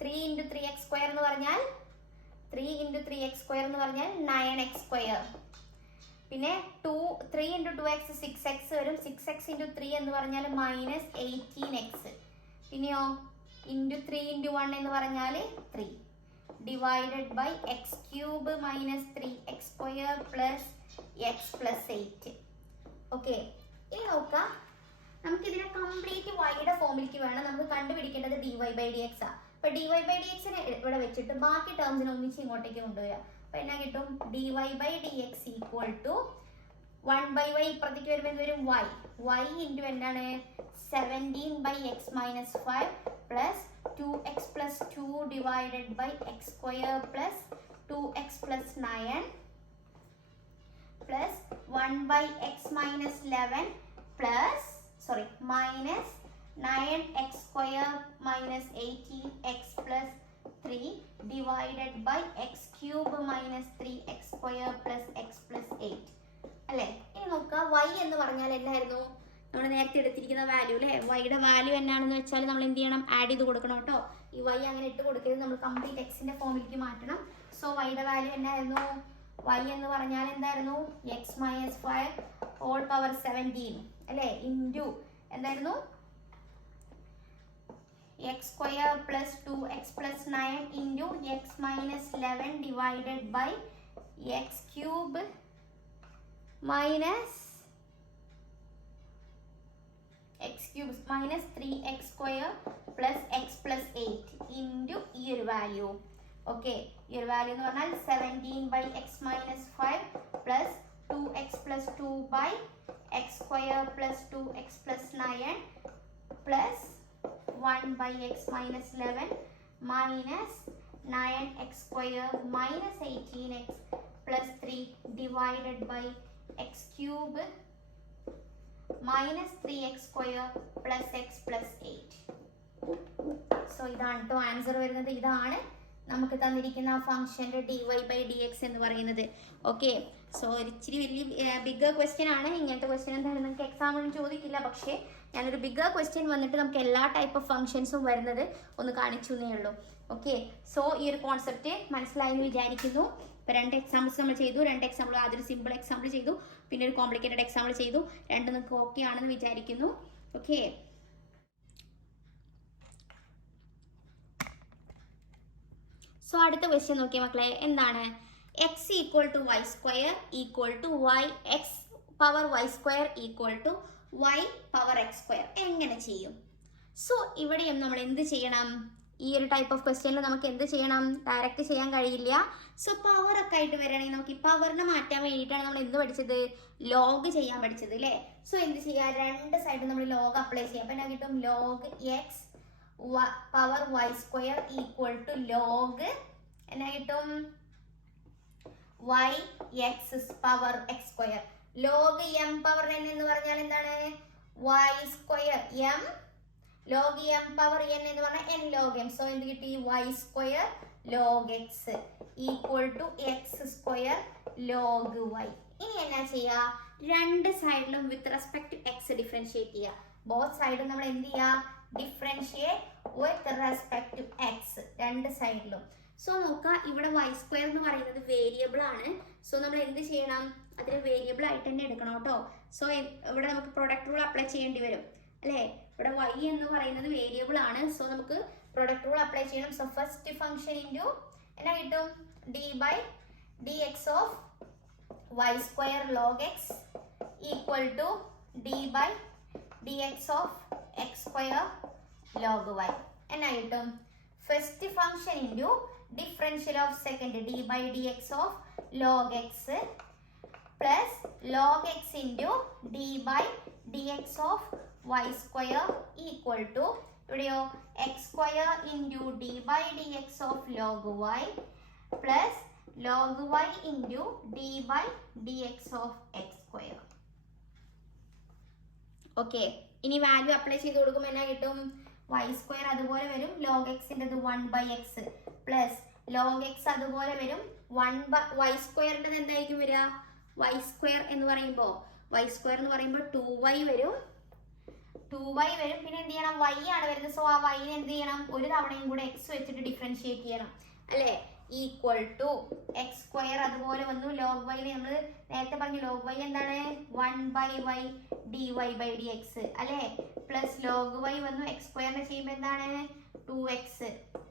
3 × 3x² എന്ന് പറഞ്ഞാൽ 3 × 3x² എന്ന് പറഞ്ഞാൽ 9x². പിന്നെ 3 × 2x 6x വരും. 6x × 3 എന്ന് പറഞ്ഞാൽ മൈനസ് 18x. പിന്നെയോ ഇൻറ്റു 3 × 1 എന്ന് പറഞ്ഞാൽ 3 divided by x³ minus 3x² plus x + 8. Okay, ഇനി നോക്കാം. നമുക്കിതിനെ കംപ്ലീറ്റ് വൈയുടെ ഫോമിലേക്ക് വേണം. നമുക്ക് കണ്ടുപിടിക്കേണ്ടത് dy/dx ആണ്. അപ്പോൾ dy/dx ഇവിടെ വെച്ചിട്ട് ബാക്കി ടേംസിനെ ഒന്നിച്ച് ഇങ്ങോട്ടേക്ക് കൊണ്ടുവരിക. അപ്പോൾ എന്നാ കിട്ടും? dy by dx equal to 1/y ഇപ്പുറത്തേക്ക് വരുമ്പോൾ എന്ത് വരും? y ഇൻറ്റു എന്താണ് 17 by x minus 5 plus 2x plus 2 divided by x square plus 2x plus 9 plus 1 by x minus 11 plus minus 9x square minus 18x plus 3 divided by x cube minus 3x square plus x plus 8 അല്ലേ? ഇനി നോക്കുക, y എന്ന് പറഞ്ഞാൽ എന്നായിരുന്നു? നമ്മൾ നേരത്തെ എടുത്തിരിക്കുന്ന value അല്ലേ? വൈയുടെ വാല്യൂ എന്നാണെന്ന് വെച്ചാൽ നമ്മൾ എന്ത് ചെയ്യണം? ആഡ് ചെയ്ത് കൊടുക്കണം കേട്ടോ. ഈ y അങ്ങനെ ഇട്ട് കൊടുക്കരുത്, നമ്മൾ കംപ്ലീറ്റ് എക്സിന്റെ ഫോമിലേക്ക് മാറ്റണം. സോ വൈയുടെ വാല്യൂ എന്നായിരുന്നു? y എന്ന് പറഞ്ഞാൽ എന്തായിരുന്നു? x മൈനസ് 5 ഹോൾ പവർ 17 അല്ലേ, ഇൻറ്റു എന്തായിരുന്നു? x square plus 2x plus 9 into x minus 11 divided by x cube minus x cube minus 3x square plus x plus 8 into ഈ ഒരു വാല്യൂ. ഓക്കെ, ഈ ഒരു വാല്യൂ എന്ന് പറഞ്ഞാൽ 17 by x minus 5 plus 2x plus 2 by x square plus 2x plus 9 plus 1 by x minus 11 minus 9x square minus 18x plus 3 divided by x cube minus 3x square plus x plus 8. So ഇതാണ് കേട്ടോ answer വരുന്നത്. ഇതാണ് നമുക്ക് തന്നിരിക്കുന്ന ഫംഗ്ഷൻ്റെ dy by dx എന്ന് പറയുന്നത്. Okay, so ഇച്ചിരി വലിയ ബിഗ്ഗർ ക്വസ്റ്റ്യൻ ആണ്. ഇങ്ങനത്തെ ക്വസ്റ്റ്യൻ എന്തായാലും നമുക്ക് എക്സാമിന് ചോദിക്കില്ല, പക്ഷേ ഞാനൊരു ബിഗ്ഗർ ക്വസ്റ്റ്യൻ വന്നിട്ട് നമുക്ക് എല്ലാ ടൈപ്പ് ഓഫ് ഫംഗ്ഷൻസും വരുന്നത് ഒന്ന് കാണിച്ചു എന്നേ ഉള്ളൂ. ഓക്കെ, സോ ഈ ഒരു കോൺസെപ്റ്റ് മനസ്സിലായെന്ന് വിചാരിക്കുന്നു. ഇപ്പോൾ 2 എക്സാമ്പിൾസ് നമ്മൾ ചെയ്തു. 2 എക്സാമ്പിൾ, ആദ്യം സിമ്പിൾ എക്സാമ്പിൾ ചെയ്തു, പിന്നെ ഒരു കോംപ്ലിക്കേറ്റഡ് എക്സാമ്പിൾ ചെയ്തു. രണ്ടും നിങ്ങൾക്ക് ഓക്കെ ആണെന്ന് വിചാരിക്കുന്നു. ഓക്കെ, സോ അടുത്ത ക്വസ്റ്റ്യൻ നോക്കിയ മക്കളെ, എന്താണ്? x equal to y square equal to y x power y square equal to y power x square എങ്ങനെ ചെയ്യും? സോ ഇവിടെയും നമ്മൾ എന്ത് ചെയ്യണം? ഈ ഒരു ടൈപ്പ് ഓഫ് ക്വസ്റ്റ്യനിൽ നമുക്ക് എന്ത് ചെയ്യണം? ഡയറക്റ്റ് ചെയ്യാൻ കഴിയില്ല. സോ പവർ ഒക്കെ ആയിട്ട് വരികയാണെങ്കിൽ നമുക്ക് ഈ പവറിനെ മാറ്റാൻ വേണ്ടിയിട്ടാണ് നമ്മൾ എന്ത് പഠിച്ചത്? ലോഗ് ചെയ്യാൻ പഠിച്ചത് അല്ലേ? സോ എന്ത് ചെയ്യുക? രണ്ട് സൈഡിൽ നമ്മൾ ലോഗ് അപ്ലൈ ചെയ്യാം. അപ്പം എന്നാ കിട്ടും? Log x power y square equal to log എന്നാ കിട്ടും? Y x power x square. Log m power n എന്ന് പറഞ്ഞാൽ എന്താണ്? Y square m log m power n എന്ന് പറഞ്ഞാൽ എൻ ലോഗ് എം. സോ എന്ത് കിട്ടി? Y square log x equal to x square log y. ഇനി എന്നാ ചെയ്യുക? രണ്ട് സൈഡിലും with respect to x differentiate ചെയ്യുക. ബോത്ത് സൈഡും നമ്മൾ എന്ത് ചെയ്യുക? Differentiate with respect to x, രണ്ട് സൈഡിലും. സോ നോക്കുക, ഇവിടെ വൈ സ്ക്വയർ എന്ന് പറയുന്നത് വേരിയബിൾ ആണ്. സോ നമ്മൾ എന്ത് ചെയ്യണം? അതിന് വേരിയബിൾ ആയിട്ട് തന്നെ എടുക്കണം കേട്ടോ. സോ ഇവിടെ നമുക്ക് പ്രൊഡക്റ്റ് റൂൾ അപ്ലൈ ചെയ്യേണ്ടി വരും അല്ലേ? ഇവിടെ y എന്ന് പറയുന്നത് വേരിയബിൾ ആണ്. സോ നമുക്ക് പ്രൊഡക്റ്റ് റൂൾ അപ്ലൈ ചെയ്യണം. സോ ഫസ്റ്റ് ഫംഗ്ഷൻ ഇൻറ്റു എന്നാ കിട്ടും? d by dx of y square log x equal to d by dx of x square log y എന്നാ കിട്ടും? First function into differential of second d by dx of log X plus log x into d by dx of y square equal to ഇവിടെയോ x square into d by dx of log y plus log y into d by dx of x square. Okay, ഇനി value apply ചെയ്ത് കൊടുക്കുമ്പോൾ എന്നാ കിട്ടും? Y square അതുപോലെ വരും, log എക്സിൻ്റെത് 1/x plus log x അതുപോലെ വരും. വൈ സ്ക്വയറിൻ്റെ എന്തായിരിക്കും വരിക? വൈ സ്ക്വയർ എന്ന് പറയുമ്പോൾ 2y വരും. 2y വരും. പിന്നെ എന്ത് ചെയ്യണം? y ആണ് വരുന്നത്. സോ ആ y എന്ത് ചെയ്യണം? ഒരു തവണയും കൂടെ x വെച്ചിട്ട് ഡിഫറൻഷിയേറ്റ് ചെയ്യണം അല്ലേ? ഈക്വൽ ടു എക്സ് സ്ക്വയർ അതുപോലെ വന്നു. ലോഗ് y നമ്മൾ നേരത്തെ പറഞ്ഞു, ലോഗ് y എന്താണ്? 1/y dy by dx അല്ലേ? പ്ലസ് ലോഗ് y വന്നു. എക്സ് സ്ക്വയറിനെ ചെയ്യുമ്പോൾ എന്താണ്? 2x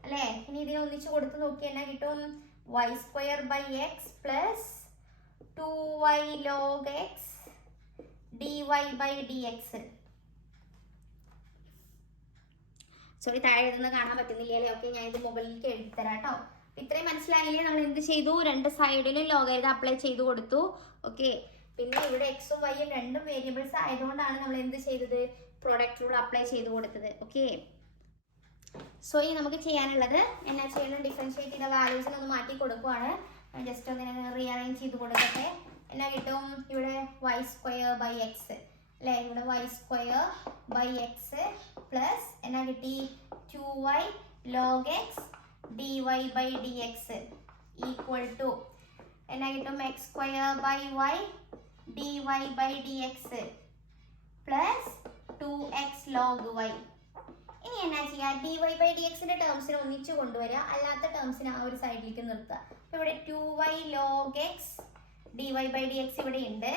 അല്ലേ? ഇനി ഇതിനെ ഒന്നിച്ച് കൊടുത്ത് നോക്കി എന്നാ കിട്ടും? y square by x plus 2y log x dy by dx. Sorry, താഴെ എഴുതുന്നത് കാണാൻ പറ്റുന്നില്ല അല്ലേ? ഓക്കെ, ഞാൻ ഇത് മുകളിലേക്ക് എഴുതി തരാം കേട്ടോ. ഇത്രയും മനസ്സിലായില്ലേ? നമ്മൾ എന്ത് ചെയ്തു? രണ്ട് സൈഡിലും ലോഗരിതം അപ്ലൈ ചെയ്ത് കൊടുത്തു. ഓക്കെ, പിന്നെ ഇവിടെ എക്സും വൈയും രണ്ടും വേരിയബിൾസ് ആയതുകൊണ്ടാണ് നമ്മൾ എന്ത് ചെയ്തത്? പ്രൊഡക്റ്റ് റൂൾ അപ്ലൈ ചെയ്ത് കൊടുത്തത്. ഓക്കെ, സോ ഇനി നമുക്ക് ചെയ്യാനുള്ളത് എന്നാ ചെയ്യണം? ഡിഫറൻഷിയേറ്റ് ചെയ്ത വാല്യൂസിന് ഒന്ന് മാറ്റി കൊടുക്കുവാണ്. ജസ്റ്റ് ഒന്ന് റീഅറേഞ്ച് ചെയ്ത് കൊടുക്കട്ടെ. എന്നാ കിട്ടും? ഇവിടെ വൈ സ്ക്വയർ ബൈ എക്സ് അല്ലേ? ഇവിടെ y square by x plus എന്നാ കിട്ടി? 2y log x dy by d x equal to എന്നാ കിട്ടും? X square by y dy by d x plus 2x log y. ഇനി എന്നാ ചെയ്യുക? dy ബൈ ഡി എക്സിന്റെ ടേംസിനെ ഒന്നിച്ച് കൊണ്ടുവരിക, അല്ലാത്ത ടേംസിനെ ആ ഒരു സൈഡിലേക്ക് നിർത്തുക. അപ്പോൾ ഇവിടെ 2y log x dy by d x ഇവിടെ ഉണ്ട്.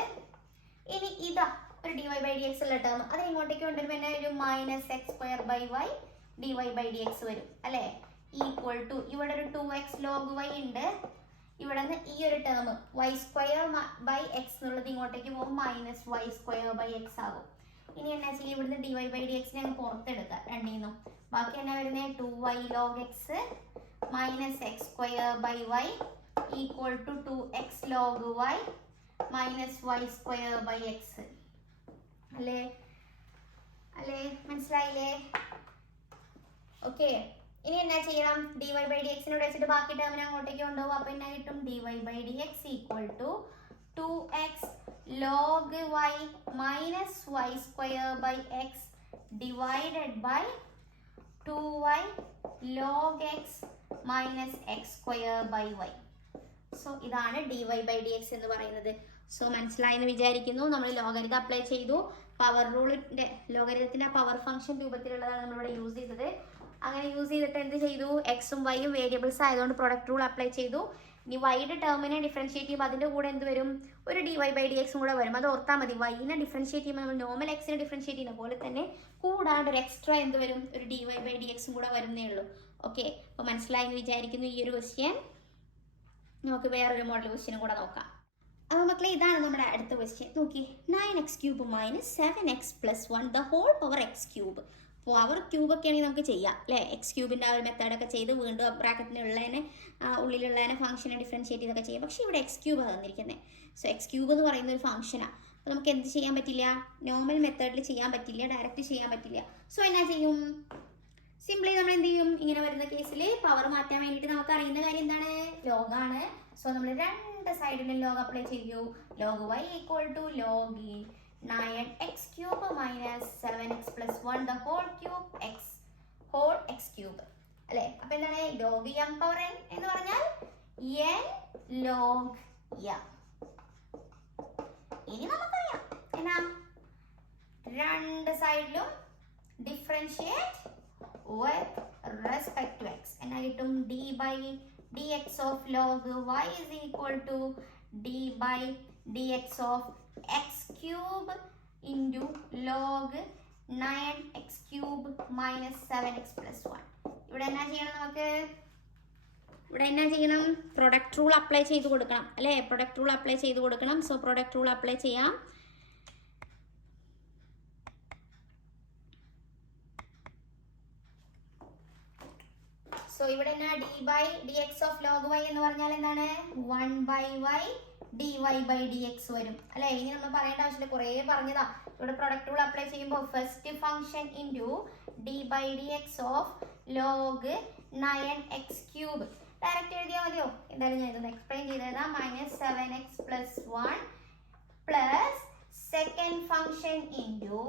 ഇനി ഇതാ ഒരു dy ബൈ ഡി എക്സ് ഉള്ള ടേം, അതിന് ഇങ്ങോട്ടേക്ക് കൊണ്ടുവരുമ്പോൾ എന്നാ ഒരു minus x square by y dy by d x വരും അല്ലേ? ഈക്വൽ ടു ഇവിടെ ഒരു 2x ലോഗ് വൈ ഉണ്ട്. ഇവിടെ നിന്ന് ഈ ഒരു term y square by x എന്നുള്ളത് ഇങ്ങോട്ടേക്ക് പോകും, minus y square by x ആകും. ഇനി എന്നാ ചെയ്യുക? ഇവിടുന്ന് dy ബൈ ഡി എക്സിനെ അങ്ങ് പുറത്തെടുക്കുക രണ്ടീന്നും. ബാക്കി എന്നാ വരുന്നത്? 2y log x minus x square by y equal to 2x log y minus y square by x അല്ലേ? അല്ലേ, മനസ്സിലായില്ലേ? ഓക്കെ, ഇനി എന്നാ ചെയ്യണം? dy ബൈ ഡി എക്സിനോട് വെച്ചിട്ട് ബാക്കി ടേമിനെ അങ്ങോട്ടേക്ക് കൊണ്ടുപോകും. അപ്പോൾ എന്നാ കിട്ടും? dy by d x equal to 2x log y minus y square by x divided by 2y log x minus x square by y. So ഇതാണ് dy ബൈ ഡി എക്സ് എന്ന് പറയുന്നത്. സോ മനസ്സിലായെന്ന് വിചാരിക്കുന്നു. നമ്മൾ ലോഗരിതം അപ്ലൈ ചെയ്തു. Power റൂളിൻ്റെ ലോഗരിതത്തിൻ്റെ power function രൂപത്തിലുള്ളതാണ് നമ്മളിവിടെ use ചെയ്തത്. അങ്ങനെ യൂസ് ചെയ്തിട്ട് എന്ത് ചെയ്തു? എക്സും വൈയും വേരിയബിൾസ് ആയതുകൊണ്ട് പ്രൊഡക്റ്റ് റൂൾ അപ്ലൈ ചെയ്തു. ഇനി വൈയുടെ ടേമിനെ ഡിഫറൻഷിയേറ്റ് ചെയ്യുമ്പോൾ അതിൻ്റെ കൂടെ എന്ത് വരും? ഒരു dy ബൈ ഡി എക്സും കൂടെ വരും. അത് ഓർത്താൽ മതി. വൈനെ ഡിഫറൻഷിയേറ്റ് ചെയ്യുമ്പോൾ നമ്മൾ നോർമൽ എക്സിനെ ഡിഫറൻഷിയേറ്റ് ചെയ്യുന്ന പോലെ തന്നെ കൂടാണ്ട് ഒരു എക്സ്ട്രാ എന്ത് വരും? ഒരു dy ബൈ ഡി എക്സും കൂടെ വരുന്നേ ഉള്ളൂ. ഓക്കെ, അപ്പോൾ മനസ്സിലായെന്ന് വിചാരിക്കുന്നു ഈ ഒരു ക്വസ്റ്റ്യൻ. നമുക്ക് വേറൊരു മോഡൽ ക്വസ്റ്റ്യനും കൂടെ നോക്കാം. അപ്പോൾ മക്കളെ, ഇതാണ് നമ്മുടെ അടുത്ത ക്വസ്റ്റ്യൻ. നോക്കി, 9x cube minus 7x plus 1 the whole power x cube. Power cube ഒക്കെ ആണെങ്കിൽ നമുക്ക് ചെയ്യാം അല്ലേ? എക്സ് ക്യൂബിൻ്റെ ആ ഒരു മെത്തേഡൊക്കെ ചെയ്ത് വീണ്ടും ബ്രാക്കറ്റിനുള്ളതിനെ ഉള്ളിലുള്ളതിനെ ഫംഗ്ഷനെ ഡിഫറൻഷിയേറ്റ് ചെയ്തൊക്കെ ചെയ്യാം. പക്ഷേ ഇവിടെ എക്സ് ക്യൂബ് തന്നിരിക്കുന്നത്. സോ എക്സ് ക്യൂബ് എന്ന് പറയുന്ന ഒരു ഫംഗ്ഷനാണ്. അപ്പോൾ നമുക്ക് എന്ത് ചെയ്യാൻ പറ്റില്ല? നോർമൽ മെത്തേഡിൽ ചെയ്യാൻ പറ്റില്ല, ഡയറക്റ്റ് ചെയ്യാൻ പറ്റില്ല. സോ എന്നാ ചെയ്യും? സിംപ്ലി നമ്മൾ എന്ത് ചെയ്യും? ഇങ്ങനെ വരുന്ന കേസിൽ പവർ മാറ്റാൻ വേണ്ടിയിട്ട് നമുക്ക് അറിയുന്ന കാര്യം എന്താണ്? ലോഗാണ്. സോ നമ്മൾ രണ്ട് സൈഡിലും ലോഗ് അപ്ലൈ ചെയ്യൂ. Log y equal to log 9x cube minus 7x plus 1 the whole cube x cube അല്ലേ? അപ്പോൾ എന്താണ്? ലോഗ് എം പവർ n എന്ന് പറഞ്ഞാൽ n ലോഗ് m. ഇനി നമുക്കറിയാം എന്നാ? രണ്ട് സൈഡിലും differentiate with respect to x. എന്നാ കിട്ടും? d by dx of log y is equal to d by dx of x cube into log 9x cube minus 7x plus 1. ഇവിടെ എന്നാ ചെയ്യണം? നമുക്ക് ഇവിടെ എന്നാ ചെയ്യണം? പ്രൊഡക്റ്റ് റൂൾ അപ്ലൈ ചെയ്ത് കൊടുക്കണം അല്ലേ? പ്രൊഡക്റ്റ് റൂൾ അപ്ലൈ ചെയ്ത് കൊടുക്കണം. സോ പ്രൊഡക്റ്റ് റൂൾ അപ്ലൈ ചെയ്യാം. സോ ഇവിടെ എന്നാ? d by dx of log y എന്ന് പറഞ്ഞാൽ എന്താണ്? 1 by y dy by dx വരും അല്ലേ? ഇനി നമ്മൾ പറയേണ്ട ആവശ്യമില്ല, കുറേ പറഞ്ഞതാ. ഇവിടെ പ്രൊഡക്റ്റ് റൂൾ അപ്ലൈ ചെയ്യുമ്പോൾ first function into d by dx of log 9x cube direct എഴുതിയാൽ മതിയോ? എന്തായാലും ഞാൻ ഇതൊന്ന് എക്സ്പ്ലെയിൻ ചെയ്തതാ. Minus 7x plus 1 plus second function into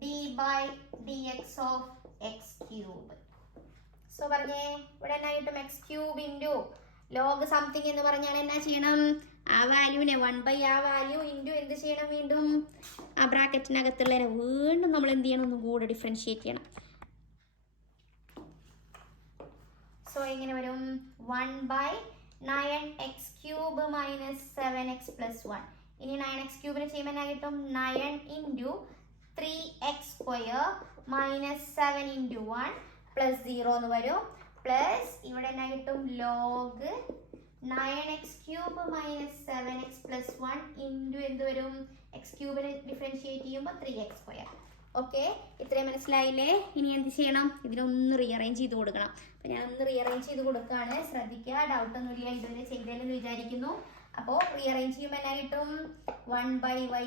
d by dx of x cube. So പറഞ്ഞേ, ഇവിടെ എന്നാ കിട്ടും? X cube into log something എന്ന് പറഞ്ഞാൽ എന്നാ ചെയ്യണം? ആ വാല്യൂവിനെ 1 ബൈ ആ വാല്യൂ ഇൻറ്റു എന്ത് ചെയ്യണം? വീണ്ടും ആ ബ്രാക്കറ്റിനകത്തുള്ളതിനെ വീണ്ടും നമ്മൾ എന്ത് ചെയ്യണം? ഒന്നും കൂടെ ഡിഫറൻഷിയേറ്റ് ചെയ്യണം. സോ എങ്ങനെ വരും? 1 by 9x cube minus 7x plus 1. ഇനി 9x ക്യൂബിന് ചെയ്യുമ്പോൾ എന്നാ കിട്ടും? 9 into 3x square minus 7 into 1 plus 0 എന്ന് വരും. പ്ലസ് ഇവിടെ എന്നാ കിട്ടും? Log 9x cube minus 7x plus 1 into എന്ത് വരും? എക്സ് ക്യൂബിനെ ഡിഫറൻഷിയേറ്റ് ചെയ്യുമ്പോൾ 3x സ്ക്വയർ. ഓക്കെ, ഇത്രയും മനസ്സിലായില്ലേ? ഇനി എന്ത് ചെയ്യണം? ഇതിനൊന്ന് റീഅറേഞ്ച് ചെയ്ത് കൊടുക്കണം. അപ്പോൾ ഞാനൊന്ന് റീഅറേഞ്ച് ചെയ്ത് കൊടുക്കുകയാണ്. ശ്രദ്ധിക്കുക, ഡൗട്ടൊന്നുമില്ല, ഇതുവരെ ചെയ്തതെന്ന് വിചാരിക്കുന്നു. അപ്പോൾ റീഅറേഞ്ച് ചെയ്യുമ്പോൾ എന്നാ കിട്ടും? 1/y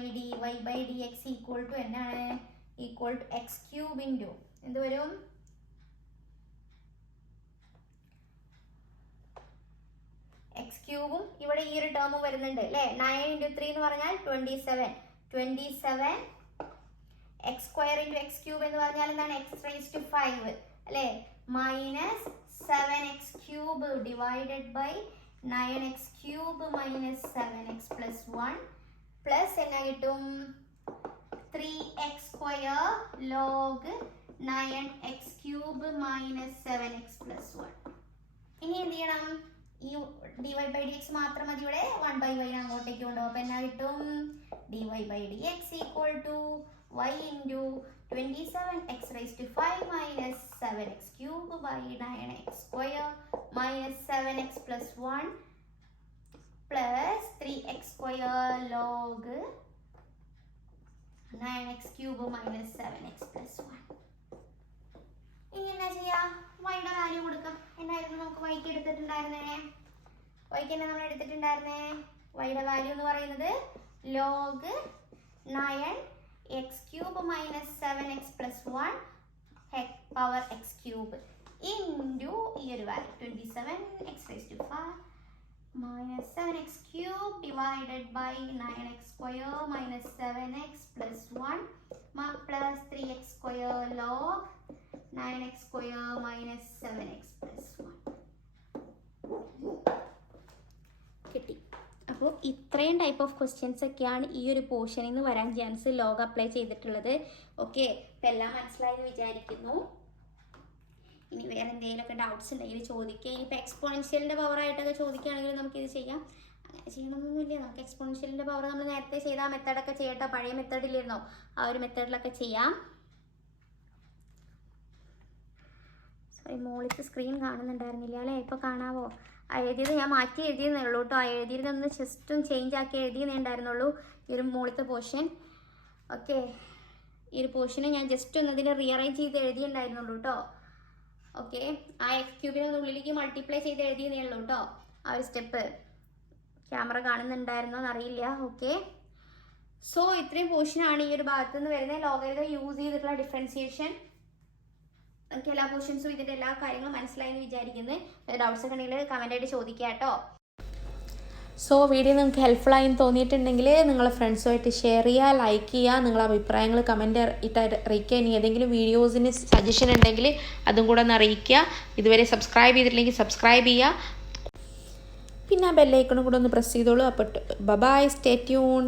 dx ഈക്വൽ ടു എന്നാണ്? ഈക്വൽ ടു x³ ഇൻറ്റു എന്ത് വരും? x³ ഇവിടെ ഈ ഒരു ടേമും വരുന്നുണ്ട് അല്ലേ? 9 × 3 എന്ന് പറഞ്ഞാൽ 27. 27 x² × x³ എന്ന് പറഞ്ഞാൽ എന്താണ്? x⁵5 അല്ലേ? Minus 7x³ divided by 9x³ minus 7x plus 1 plus എന്നാ കിട്ടും? 3x² log 9x³ minus 7x plus 1. ഇനി എന്ത് ചെയ്യണം? ഈ dy/dx മാത്രം മതി. ഇവിടെ 1/y അങ്ങോട്ടേക്ക് കൊണ്ടുപോകും. അപ്പോൾ എന്നാ കിട്ടും? dy/dx equal to y into 27x⁵5 minus 7x³ by 9x² minus 7x plus 1 plus 3x² log 9x³ minus 7x plus 1. ഇനി എന്നാ ചെയ്യാം? വൈയുടെ വാല്യൂ കൊടുക്കാം. എന്നായിരുന്നു നമുക്ക് വൈക്ക് എടുത്തിട്ടുണ്ടായിരുന്നേ? വൈക്ക് എന്നാ നമ്മൾ എടുത്തിട്ടുണ്ടായിരുന്നേ? വൈയുടെ വാല്യൂ എന്ന് പറയുന്നത് log 9x³ minus 7x plus 1 power x³ into ഈ ഒരു value 27x⁵5 minus 7x³ divided by 9x² minus 7x plus 1 plus 3x² log 9x² minus 7x plus 1 കിട്ടി. അപ്പോൾ ഇത്രയും ടൈപ്പ് ഓഫ് ക്വസ്റ്റ്യൻസ് ഒക്കെയാണ് ഈ ഒരു പോർഷനിൽ നിന്ന് വരാൻ ചാൻസ് ലോഗ് അപ്ലൈ ചെയ്തിട്ടുള്ളത്. ഓക്കെ, അപ്പോൾ എല്ലാം മനസ്സിലായെന്ന് വിചാരിക്കുന്നു. ഇനി വേറെ എന്തെങ്കിലുമൊക്കെ ഡൗട്ട്സ് ഉണ്ടെങ്കിൽ ചോദിക്കുക. ഇനിയിപ്പോൾ എക്സ്പോണൻഷ്യലിൻ്റെ പവറായിട്ടൊക്കെ ചോദിക്കുകയാണെങ്കിൽ നമുക്കിത് ചെയ്യാം. അങ്ങനെ ചെയ്യണമെന്നൊന്നുമില്ല. നമുക്ക് എക്സ്പോണൻഷ്യലിൻ്റെ പവർ നമ്മൾ നേരത്തെ ചെയ്ത ആ മെത്തേഡൊക്കെ ചെയ്യട്ടോ. പഴയ മെത്തേഡിലിരുന്നോ? ആ ഒരു മെത്തേഡിലൊക്കെ ചെയ്യാം. സോറി, മോളിക്ക് സ്ക്രീൻ കാണുന്നുണ്ടായിരുന്നില്ല അല്ലേ? ഇപ്പോൾ കാണാവോ? എഴുതിയത് ഞാൻ മാറ്റി എഴുതിയെന്നേ ഉള്ളൂ കേട്ടോ. എഴുതിയതൊന്ന് ജസ്റ്റും ചേഞ്ച് ആക്കി എഴുതിയെന്നേ ഉണ്ടായിരുന്നുള്ളൂ ഈ ഒരു മുകളിലത്തെ പോർഷൻ. ഓക്കെ, ഈ ഒരു പോർഷന് ഞാൻ ജസ്റ്റ് ഒന്ന് ഇതിനെ റീഅറേഞ്ച് ചെയ്ത് എഴുതിയിട്ടുണ്ടായിരുന്നുള്ളൂ കേട്ടോ. ഓക്കെ, ആ x³ ഉള്ളിലേക്ക് മൾട്ടിപ്ലൈ ചെയ്ത് എഴുതിയെന്നേ ഉള്ളൂ കേട്ടോ. ആ ഒരു സ്റ്റെപ്പ് ക്യാമറ കാണുന്നുണ്ടായിരുന്നോ എന്നറിയില്ല. ഓക്കെ, സോ ഇത്രയും പോർഷനാണ് ഈ ഒരു ഭാഗത്തു നിന്ന് വരുന്നത്. ലോഗരിതം യൂസ് ചെയ്തിട്ടുള്ള ഡിഫറൻസിയേഷൻ. നമുക്ക് എല്ലാ പോർഷൻസും ഇതിൻ്റെ എല്ലാ കാര്യങ്ങളും മനസ്സിലായെന്ന് വിചാരിക്കുന്നത്. ഡൗട്ട്സ് ഒക്കെ ഉണ്ടെങ്കിൽ കമൻ്റായിട്ട് ചോദിക്കുക കേട്ടോ. സോ വീഡിയോ നിങ്ങൾക്ക് ഹെൽപ്ഫുള്ളായി തോന്നിയിട്ടുണ്ടെങ്കിൽ നിങ്ങളെ ഫ്രണ്ട്സുമായിട്ട് ഷെയർ ചെയ്യുക, ലൈക്ക് ചെയ്യുക, നിങ്ങളുടെ അഭിപ്രായങ്ങൾ കമൻറ്റ് ഇട്ട് അറിയിക്കുക. ഇനി ഏതെങ്കിലും വീഡിയോസിന് സജഷൻ ഉണ്ടെങ്കിൽ അതും കൂടെ ഒന്ന് അറിയിക്കുക. ഇതുവരെ സബ്സ്ക്രൈബ് ചെയ്തിട്ടില്ലെങ്കിൽ സബ്സ്ക്രൈബ് ചെയ്യുക. പിന്നെ ആ ബെല്ലൈക്കണും കൂടെ ഒന്ന് പ്രസ് ചെയ്തോളൂ. അപ്പോൾ ബൈ, സ്റ്റേ ട്യൂൺ.